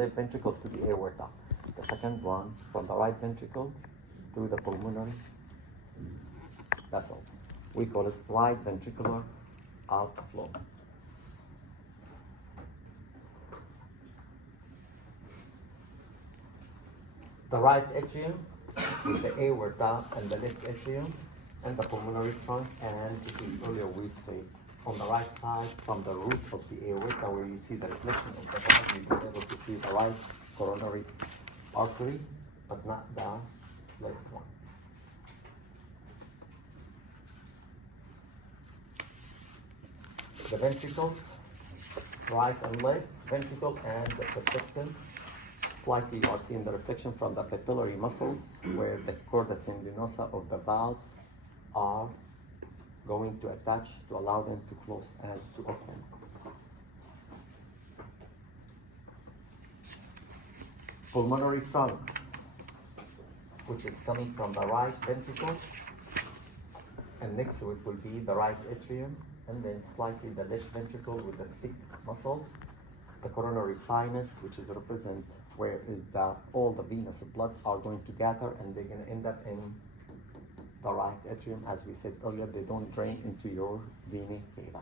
left ventricle to the aorta. The second one from the right ventricle to the pulmonary vessels. We call it right ventricular outflow. The right atrium with the aorta and the left atrium and the pulmonary trunk, and this is earlier we said on the right side from the root of the aorta where you see the reflection of the blood, you'll be able to see the right coronary artery, but not the left one. The ventricles, right and left ventricle, and the septum. Slightly you are seeing the reflection from the papillary muscles where the chorda tendinosa of the valves are going to attach to allow them to close and to open. Pulmonary trunk, which is coming from the right ventricle, and next to it will be the right atrium, and then slightly the left ventricle with the thick muscles. The coronary sinus, which is represent where is all the venous blood are going to gather, and they're going to end up in the right atrium. As we said earlier, they don't drain into your vena cava.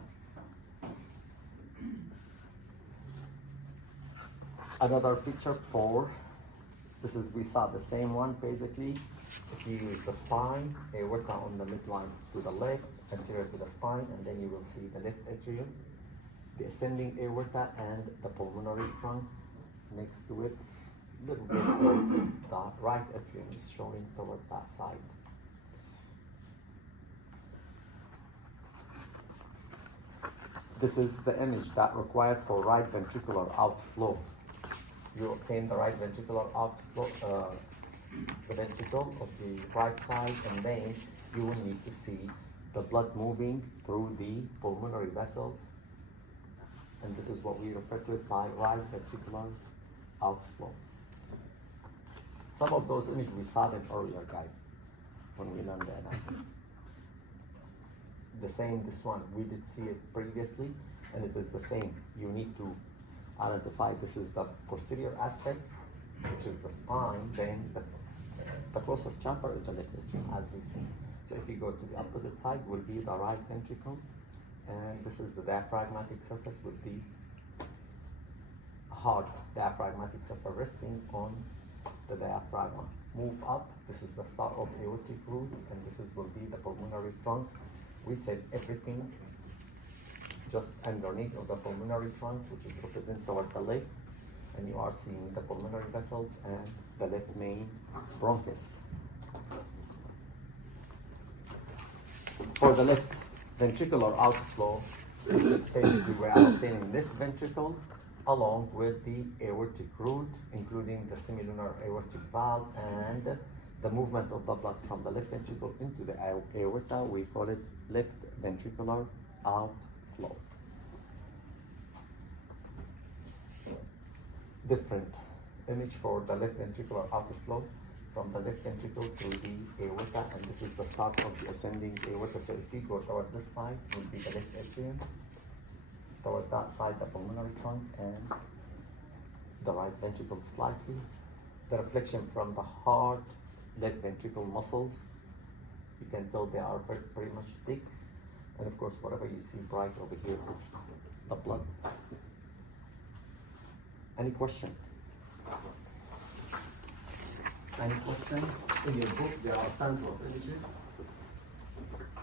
Another picture 4. This is, we saw the same one basically. If you use the spine, aorta on the midline to the left, anterior to the spine, and then you will see the left atrium, the ascending aorta, and the pulmonary trunk next to it. A little bit of the right atrium is showing toward that side. This is the image that required for right ventricular outflow. You obtain the right ventricular outflow, the ventricle of the right side, and then you will need to see the blood moving through the pulmonary vessels. And this is what we refer to it by right ventricular outflow. Some of those images we saw them earlier, guys, when we learned the anatomy. The same, this one, we did see it previously, and it is the same. You need to identify this is the posterior aspect, which is the spine, then the closest chamber is the left atrium, as we see. So if you go to the opposite side, will be the right ventricle, and this is the diaphragmatic surface with the hard diaphragmatic surface resting on the diaphragm. Move up, this is the start of aortic root, and this will be the pulmonary trunk. We said everything just underneath of the pulmonary trunk, which is represented toward the left, and you are seeing the pulmonary vessels and the left main bronchus. For the left ventricular outflow, which is basically we are obtaining this ventricle along with the aortic root, including the semilunar aortic valve and the movement of the blood from the left ventricle into the aorta. We call it left ventricular outflow. Different image for the left ventricular outflow from the left ventricle to the aorta, and this is the start of the ascending aorta. So if you go toward this side, will be the left atrium, toward that side the pulmonary trunk, and the right ventricle slightly. The reflection from the hard left ventricle muscles, you can tell they are pretty much thick, and of course whatever you see bright over here, it's the blood. Any question? Any question? In your book there are tons of images.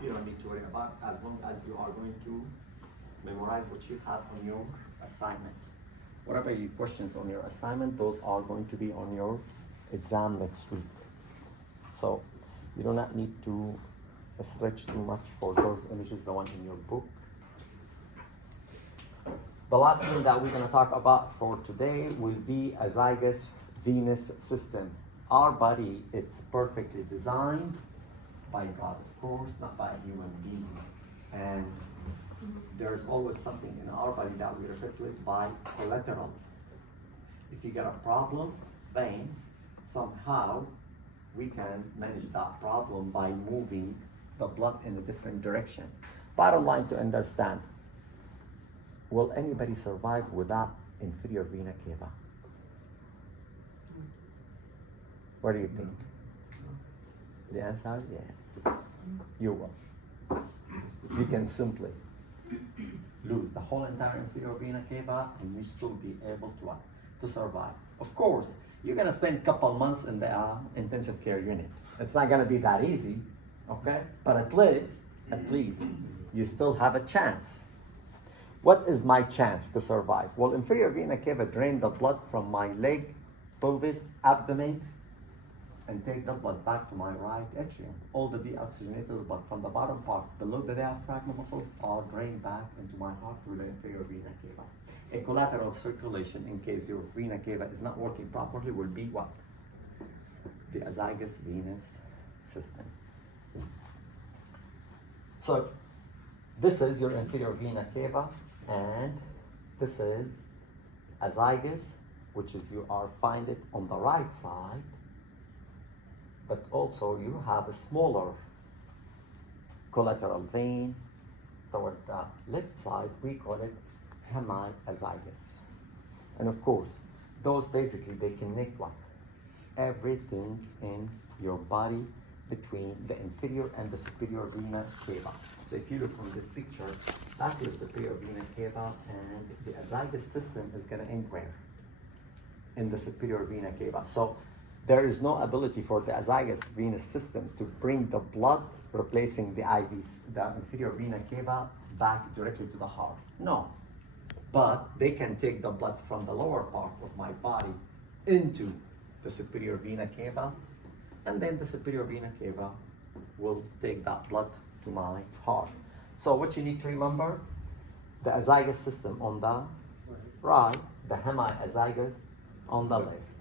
You don't need to worry about as long as you are going to memorize what you have on your assignment. Whatever your questions on your assignment, those are going to be on your exam next week. So you do not need to stretch too much for those images, the one in your book. The last thing that we're going to talk about for today will be azygous venous system. Our body, it's perfectly designed by God, of course, not by a human being. And there's always something in our body that we refer to it by collateral. If you get a problem, then somehow we can manage that problem by moving the blood in a different direction. Bottom line to understand, will anybody survive without inferior vena cava? What do you think? The answer is yes. You will. You can simply lose the whole entire inferior vena cava and you still be able to what? To survive. Of course, you're gonna spend a couple months in the intensive care unit. It's not gonna be that easy, okay? But at least, you still have a chance. What is my chance to survive? Well, inferior vena cava drain the blood from my leg, pelvis, abdomen, and take the blood back to my right atrium. All the deoxygenated blood from the bottom part below the diaphragm muscles are drained back into my heart through the inferior vena cava. A collateral circulation, in case your vena cava is not working properly, will be what? The azygous venous system. So, this is your inferior vena cava, and this is azygous, which is you are find it on the right side, but also you have a smaller collateral vein toward the left side. We call it hemiazygous. And of course, those basically, they connect what? Everything in your body between the inferior and the superior vena cava. So if you look from this picture, that's your superior vena cava, and the azygous system is gonna end where? In the superior vena cava. So there is no ability for the azygous venous system to bring the blood, replacing the IVs, the inferior vena cava, back directly to the heart. No. But they can take the blood from the lower part of my body into the superior vena cava, and then the superior vena cava will take that blood to my heart. So what you need to remember, the azygous system on the right, the hemiazygous on the left.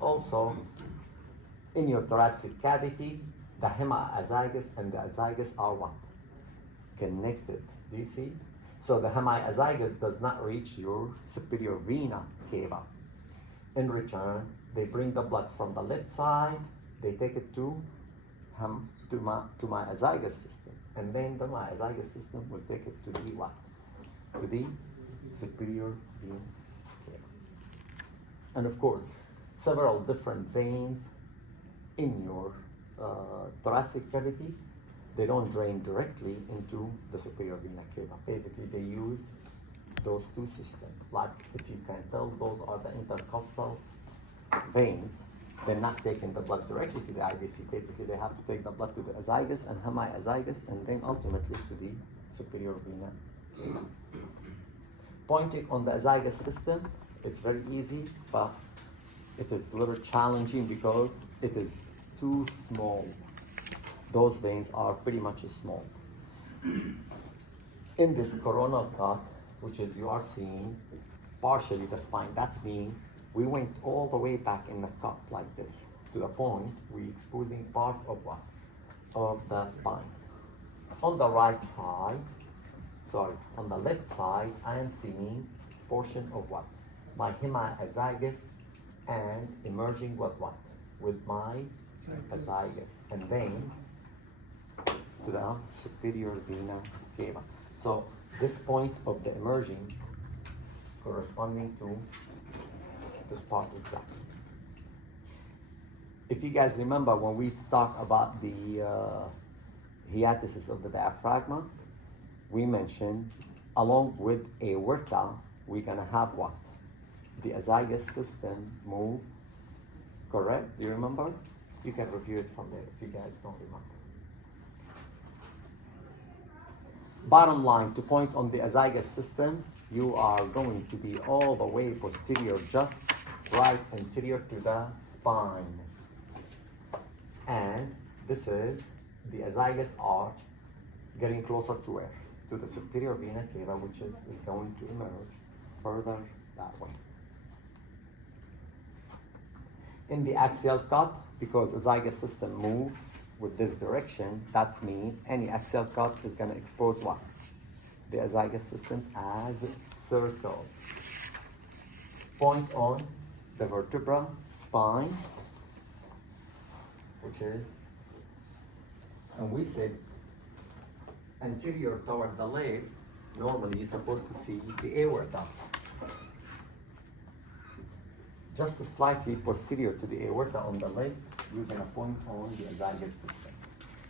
Also, in your thoracic cavity, the hemiazygous and the azygous are what? Connected. Do you see? So the hemiazygous does not reach your superior vena cava. In return, they bring the blood from the left side, they take it to my azygous system, and then the myazygous system will take it to the what? To the superior vena cava. And of course, several different veins in your thoracic cavity, they don't drain directly into the superior vena cava. Basically, they use those two systems. Like, if you can tell, those are the intercostal veins. They're not taking the blood directly to the IVC. Basically, they have to take the blood to the azygous and hemiazygous, and then ultimately to the superior vena cava. Pointing on the azygous system, it's very easy, but it is a little challenging because it is too small. Those veins are pretty much small. In this coronal cut, which is you are seeing partially the spine, that's mean we went all the way back in the cut like this, to the point we exposing part of what? Of the spine. On the right side, on the left side, I am seeing portion of what? My hemiazygous, and emerging with what? With my azygous, and then to the superior vena cava. So this point of the emerging corresponding to this part exactly. If you guys remember when we talked about the hiatus of the diaphragm, we mentioned along with aorta, we're gonna have what? The azygous system move, correct? Do you remember? You can review it from there if you guys don't remember. Bottom line, to point on the azygous system, you are going to be all the way posterior, just right anterior to the spine. And this is the azygous arch getting closer to where? To the superior vena cava, which is going to emerge further that way. In the axial cut, because azygous system move with this direction, that's mean any axial cut is going to expose what? The azygous system as circle. Point on the vertebra spine, which is, and we said anterior toward the left, normally you're supposed to see the aorta. just slightly posterior to the aorta on the left, we're gonna point on the azygous system.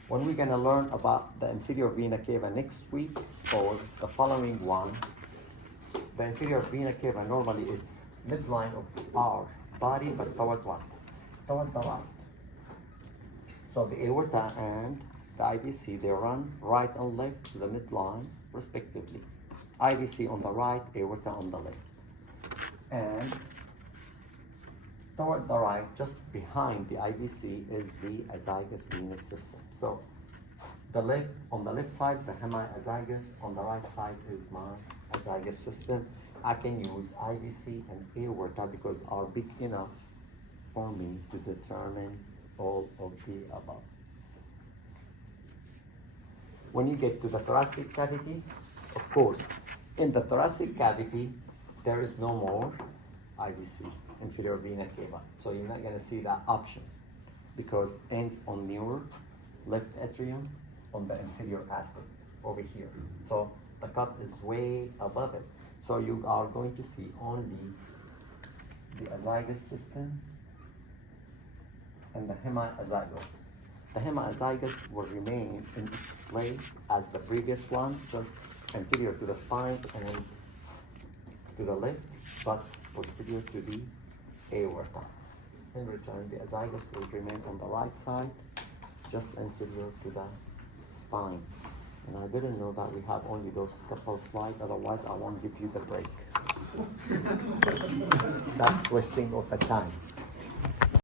When we're gonna learn about the inferior vena cava next week or the following one, the inferior vena cava normally it's midline of our body, but toward what? Toward the right. So the aorta and the IVC, they run right and left to the midline, respectively. IVC on the right, aorta on the left. And toward the right, just behind the IVC, is the azygous venous system. So on the left side, the hemiazygous, on the right side is my azygous system. I can use IVC and aorta because are big enough for me to determine all of the above. When you get to the thoracic cavity, of course, in the thoracic cavity, there is no more IVC, inferior vena cava. So you're not gonna see that option because it ends on your left atrium on the inferior aspect over here. So the cut is way above it. So you are going to see only the azygous system and the hemiazygous. The hemiazygous will remain in its place as the previous one, just anterior to the spine and to the left, but posterior to the aorta. In return, the azygous will remain on the right side, just anterior to the spine. And I didn't know that we have only those couple slides, otherwise I won't give you the break. That's wasting of the time.